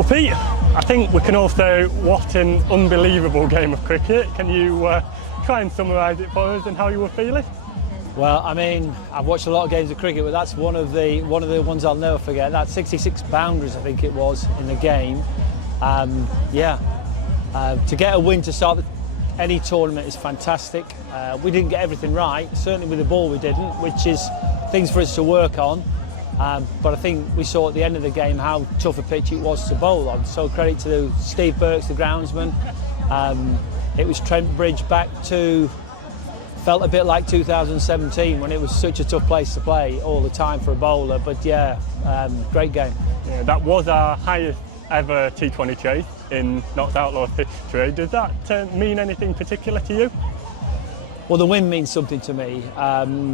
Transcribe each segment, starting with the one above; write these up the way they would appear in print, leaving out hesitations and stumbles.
Well, Pete, I think we can all say what an unbelievable game of cricket. Can you try and summarise it for us and how you were feeling? Well, I mean, I've watched a lot of games of cricket, but that's one of the ones I'll never forget. That 66 boundaries, I think it was, in the game. To get a win to start any tournament is fantastic. We didn't get everything right. Certainly with the ball we didn't, which is things for us to work on. But I think we saw at the end of the game how tough a pitch it was to bowl on. So credit to Steve Burks, the groundsman. It was Trent Bridge back to, felt a bit like 2017 when it was such a tough place to play all the time for a bowler. But yeah, great game. Yeah, that was our highest ever T20 chase in Outlaws history. Does that mean anything particular to you? Well, the win means something to me.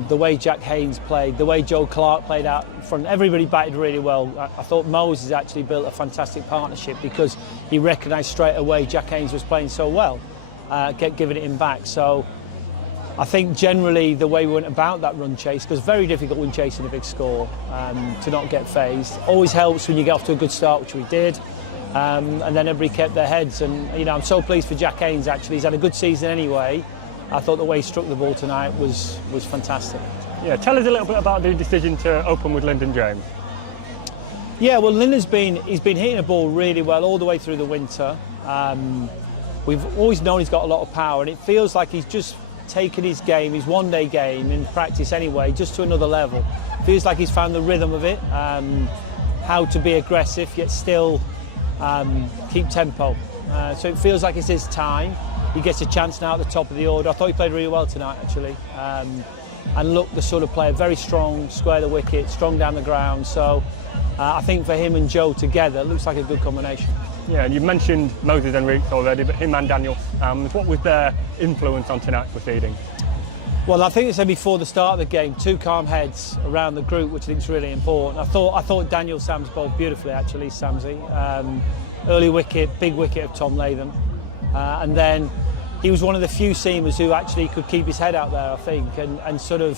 The way Jack Haynes played, the way Joe Clark played out in front, everybody batted really well. I thought Moses actually built a fantastic partnership because he recognised straight away Jack Haynes was playing so well, kept giving it him back. So I think generally the way we went about that run chase, because very difficult when chasing a big score, to not get phased. Always helps when you get off to a good start, which we did. And then everybody kept their heads. And you know, I'm so pleased for Jack Haynes actually. He's had a good season anyway. I thought the way he struck the ball tonight was fantastic. Yeah, tell us a little bit about the decision to open with Lyndon James. Yeah, well, Lyndon's been hitting the ball really well all the way through the winter. We've always known he's got a lot of power, and it feels like he's just taken his game, his one-day game in practice anyway, just to another level. Feels like he's found the rhythm of it, how to be aggressive yet still keep tempo. So it feels like it's his time. He gets a chance now at the top of the order. I thought he played really well tonight, actually. And looked the sort of player, very strong, square the wicket, strong down the ground. So I think for him and Joe together, it looks like a good combination. Yeah, and you mentioned Moses Henriques already, but him and Daniel, what was their influence on tonight's proceedings? Well, I think I said before the start of the game, two calm heads around the group, which I think is really important. I thought Daniel Sams bowled beautifully, actually, Samsy. Early wicket, big wicket of Tom Latham. And then he was one of the few seamers who actually could keep his head out there, I think, and sort of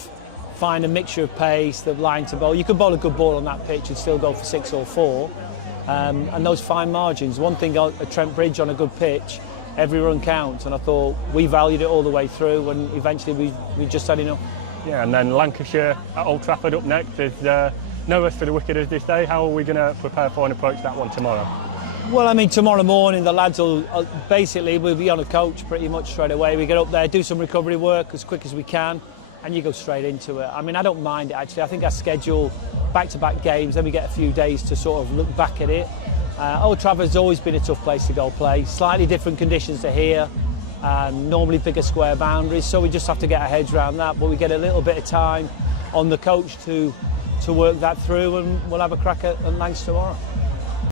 find a mixture of pace, the line to bowl. You could bowl a good ball on that pitch and still go for 6 or 4. And those fine margins. One thing at Trent Bridge on a good pitch, every run counts, and I thought we valued it all the way through, and eventually we just had enough. Yeah, and then Lancashire at Old Trafford up next. There's no rest for the wicked, as they say. How are we going to prepare for and approach that one tomorrow? Well, I mean, tomorrow morning the lads will we'll be on a coach pretty much straight away. We get up there, do some recovery work as quick as we can, and you go straight into it. I mean, I don't mind it actually. I think our schedule, back-to-back games, then we get a few days to sort of look back at it. Old Trafford's always been a tough place to go play. Slightly different conditions to here, normally bigger square boundaries, so we just have to get our heads around that. But we get a little bit of time on the coach to work that through, and we'll have a crack at Lancs tomorrow.